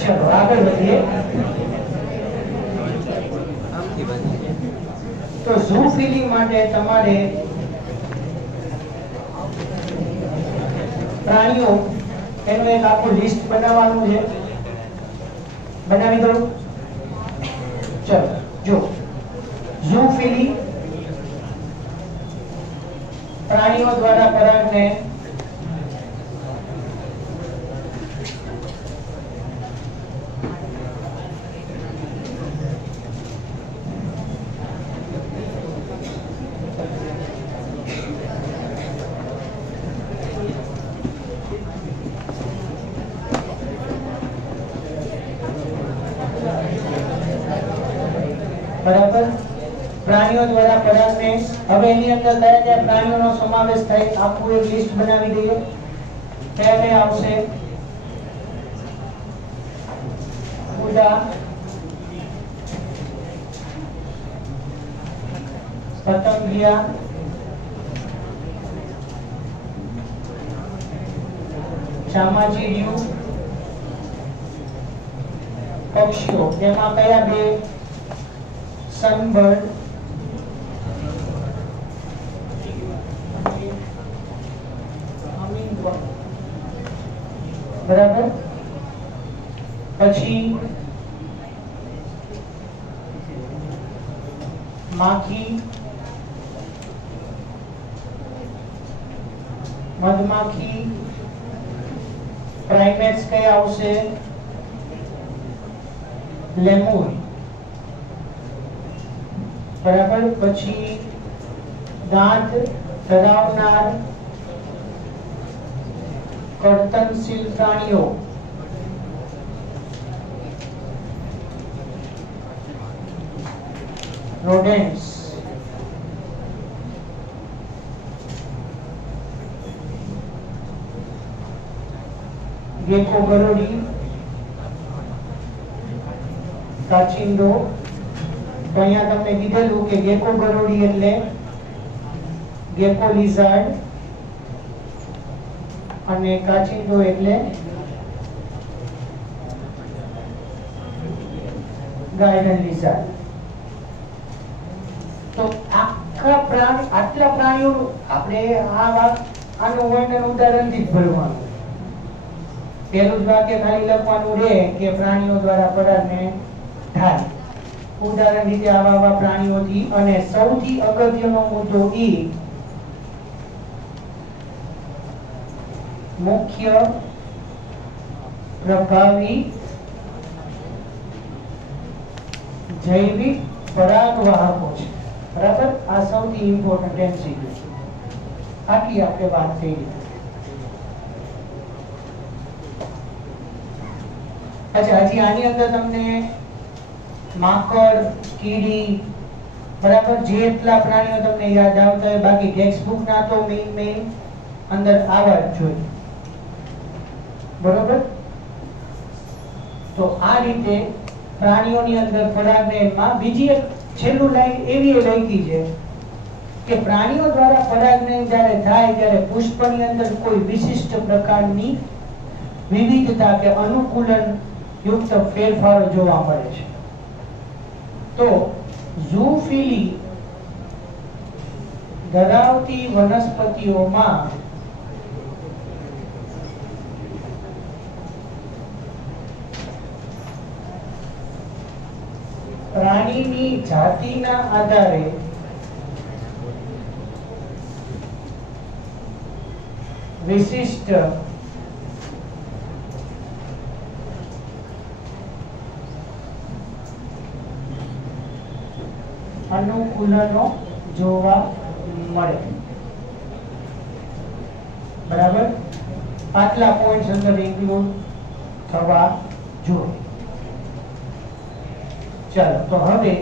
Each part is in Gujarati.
चलो आगे बढ़िए। तो ઝૂફિલિંગ માટે તમારે પ્રાણીઓ એનું એક આખું લિસ્ટ બનાવવાનું છે, બનાવી દઉં? ચલો જો ઝૂફિલિંગ પ્રાણીઓ દ્વારા પરાગને बराबर प्राणियों द्वारा परागने હવે એની અંદર કયા કયા પ્રાણીઓનો સમાવેશ થાય આખું એક લિસ્ટ બનાવી દઈએ। કયા કયા આવશે? ઉડા, પતંગિયા, ચામાચીડિયું, પક્ષીઓ તેમાં કયા બે? sunbird, hummingbird, बराबर। પછી માખી, મધમાખી, પ્રાઇમેટ્સ કયા આવશે? લેમુર, बराबर। પછી દાંત ધરાવનાર કર્તનશીલ પ્રાણીઓ, rodents, ગેકો ગરોળી, કાચિંડો। तो અહીંયા તમને કીધેલું કે ગેકો ગરોળી એટલે ગેકો લિઝાર્ડ અને કાચિંડો એટલે ગાર્ડન લિઝાર્ડ। તો આખા પ્રાણી આટલા પ્રાણીઓ આપણે આનું વર્ણન ઉદાહરણથી જ ભરવાનું। પહેલું જ વાક્ય ખાલી લખવાનું રહે કે પ્રાણીઓ દ્વારા પરાગને થાય। ઉદાહરણ રીતે આવા પ્રાણીઓથી અને સૌથી અગત્યનો મુદ્દો એ મુખ્ય પ્રભાવી જૈવિક પરાગવાહકો છે, બરાબર। આ સૌથી ઇમ્પોર્ટન્ટ એમસીક્યુ છે। આટલી આપણે વાત થઈ। अच्छा हजी आनी अंदर तमने माकड़, कीड़ी, बराबर जेटला प्राणीओ तमने याद आवता है, बाकी टेक्स्ट बुक ना तो मेन अंदर आवा ज जोईए, बराबर। तो आ रीते प्राणीओनी अंदर परागनयનમાં બીજી એક છેલ્લું લાઈન એવી લખી છે કે પ્રાણીઓ દ્વારા પરાગનયન જ્યારે થાય ત્યારે પુષ્પની અંદર કોઈ વિશિષ્ટ પ્રકારની વિવિધતા કે અનુકૂલન યુક્ત ફેરફારો જોવા મળે છે। તો ઝૂફિલી ધરાવતી વનસ્પતિઓમાં પ્રાણીની જાતિના આધારે વિશિષ્ટ अनुकूलनो जोवा मळे, बराबर। आटला पॉइंट्स अंदर इंक्लूड थवा जोईए। चलो तो हवे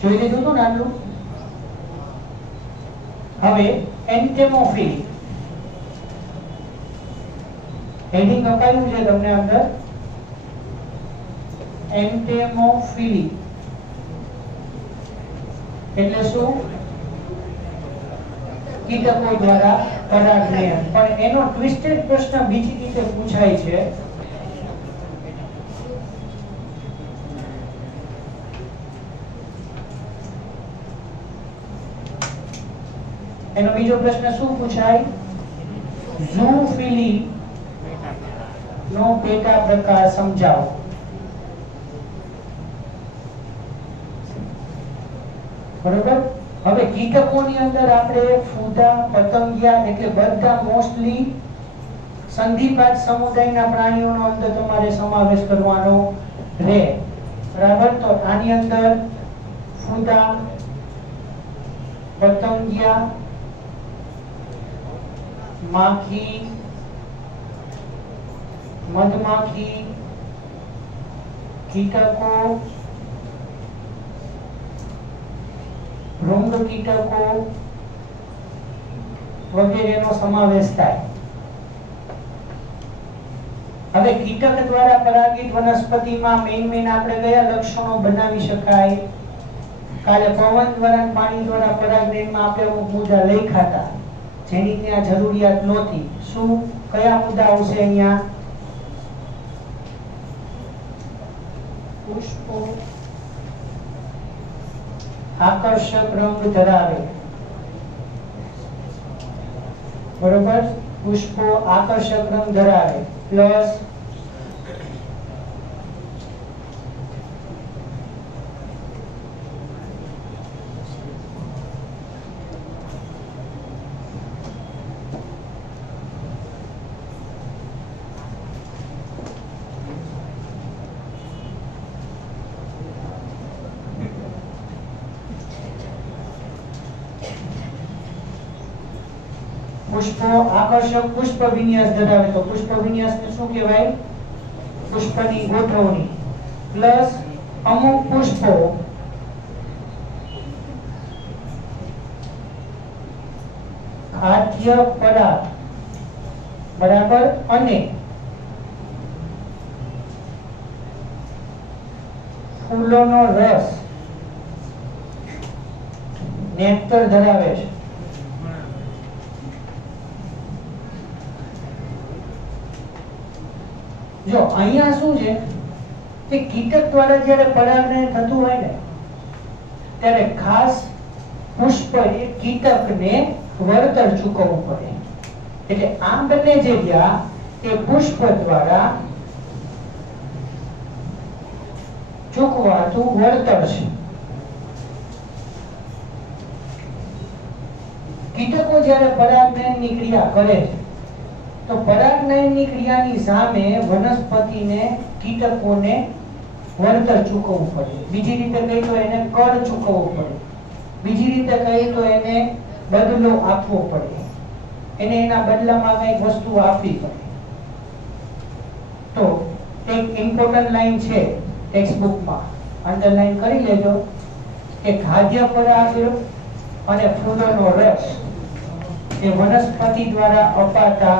જોઈ લીધું તો નાનું। હવે એન્ટેમોફિલી હેડિંગ અપાયું છે તમને અંદર, એન્ટેમોફિલી એટલે શું? કીટકો દ્વારા પરાગનયન। પણ એનો ટ્વિસ્ટેડ પ્રશ્ન બીજી રીતે પૂછાય છે એનો બીજો પ્રશ્ન શું પૂછાય? ઝૂફિલી નો પેટા પ્રકાર સમજાવો. બરોબર. હવે કીટકોની અંદર આપણે ફૂદા, પતંગિયા એટલે બધા મોસ્ટલી સંધિપાત સમુદાયના પ્રાણીઓનો અંદર તમારે સમાવેશ કરવાનો રહે. બરાબર. તો આની અંદર ફૂદા, પતંગિયા, માખી, મધમાખી, કીટકો, ભૃંગ કીટકો વગેરેનો સમાવેશ થાય. હવે કીટક દ્વારા પરાગિત વનસ્પતિમાં મેઇન આપણે કયા લક્ષણો બનાવી શકાય? કાલે પવન દ્વારા પાણી દ્વારા પરાગનયનમાં આપણે અમુક મુદ્દા લખ્યા હતા જેની ત્યાં જરૂરિયાત નહોતી. શું કયા મુદ્દા આવશે અહીંયા? પુષ્પો આકર્ષક રંગ ધરાવે. બરોબર. પુષ્પો આકર્ષક રંગ ધરાવે પ્લસ પુષ્પો આકર્ષક પુષ્પ વિન્યાસ ધરાવે. તો પુષ્પ વિન્યાસને શું કહેવાય? પુષ્પની ગોઠવણી પ્લસ અમુક પુષ્પો ખાદ્ય પદાર્થ બરાબર અને ફૂલોનો રસ નેક્ટર ધરાવે છે. જો અહીંયા શું છે કે કીટક દ્વારા જ્યારે પરાગનયન થતું હોય ને ત્યારે ખાસ પુષ્પ એ કીટકને વળતર ચૂકવવું પડે. એટલે આમ બંને જગ્યા એ પુષ્પ દ્વારા ચૂકવાતું વળતર છે. કીટકો જ્યારે પરાગનયનની ક્રિયા કરે છે તો પરાગનયનની ક્રિયાની સામે વનસ્પતિને કીટકોને વળતર ચૂકવવું પડે. બીજી રીતે કહીએ તો એને કર ચૂકવવો પડે. બીજી રીતે કહીએ તો એને બદલો આપવો પડે. એને એના બદલામાં કંઈક વસ્તુ આપવી પડે. તો એક ઇમ્પોર્ટન્ટ લાઈન છે ટેક્સ્ટ બુકમાં, અંડરલાઈન કરી લેજો કે ખાદ્ય પરાગ અને ફૂલોનો રસ એ વનસ્પતિ દ્વારા અપાતા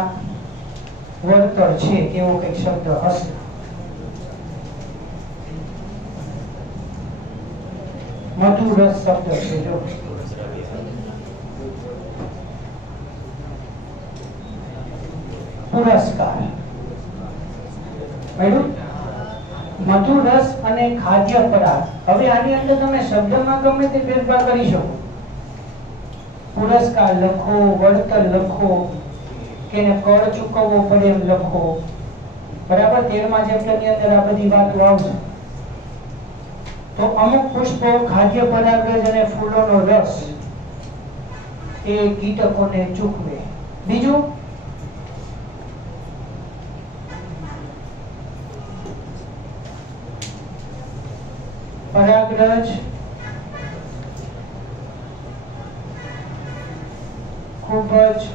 વળતર છે એવો કંઈક શબ્દ હશે. મધુર રસ શબ્દ છે. જો પુરસ્કાર મળ્યું. મધુર રસ અને ખાદ્ય પદાર્થ. હવે આની અંદર તમે શબ્દમાં ગમે તે ફેરફાર કરી શકો. પુરસ્કાર લખો, વળતર લખો કે એને કર ચૂકવવો પડે એમ લખો. બરાબર. 13મા ચેપ્ટરની અંદર આ બધી વાતો આવશે. તો અમુક પુષ્પો ખાદ્ય પરાગરજ અને ફૂલોનો રસ એ કીટકોને ચૂકવે. બીજું પરાગરજ ખૂબ જ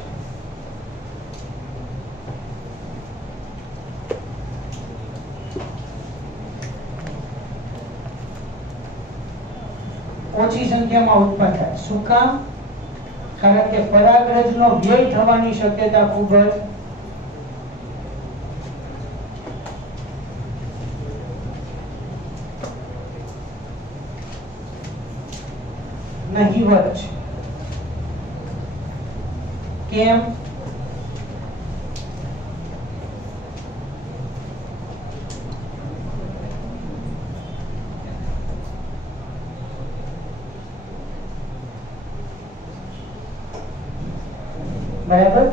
ઓછી સંખ્યામાં ઉત્પન્ન થાય. શું કામ? કારણ કે પરાગરજનો વ્યય થવાની શક્યતા ખૂબ જ નહીવત છે. કેમ? બરાબર?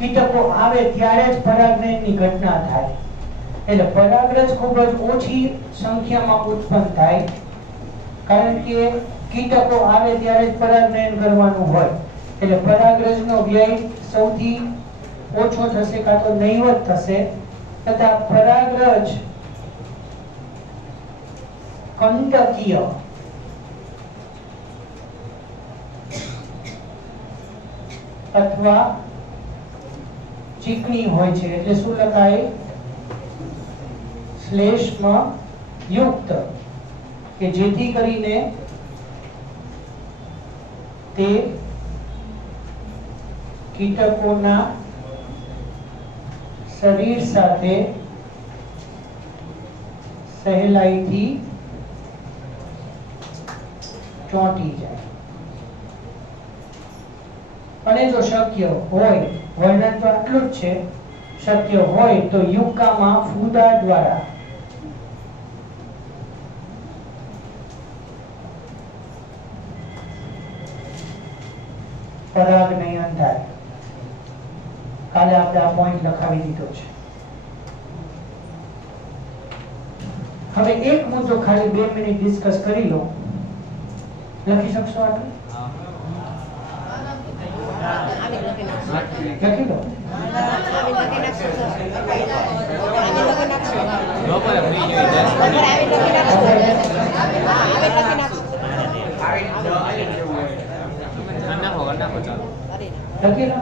કીટકો આવે ત્યારે જ પરાગનયનની ઘટના થાય. એટલે પરાગરજ ખૂબ જ ઓછી સંખ્યામાં ઉત્પન્ન થાય, કારણ કે કીટકો આવે ત્યારે જ પરાગનયન કરવાનું હોય. એટલે પરાગરજનો વ્યય સૌથી ઓછો થશે કાં તો નહીવત થશે, તથા પરાગરજ કંટકીય અથવા ચીકણી હોય છે. એટલે શું લખાય? શ્લેષ્મ યુક્ત, કે જેથી કરીને તે કીટકોના શરીર સાથે સહેલાઈથી ચોંટી જાય. અને જો શક્ય હોય, વર્ણન તો આટલું જ છે, શક્ય હોય તો યુક્કામાં ફૂદા દ્વારા પરાગનયન થાય. કાલે આપણે આ પોઈન્ટ લખાવી દીધો છે. હવે એક મુદ્દો ખાલી 2 મિનિટ ડિસ્કસ કરી લો. લખી શકશો આટલું? લખી લો. લખી લો.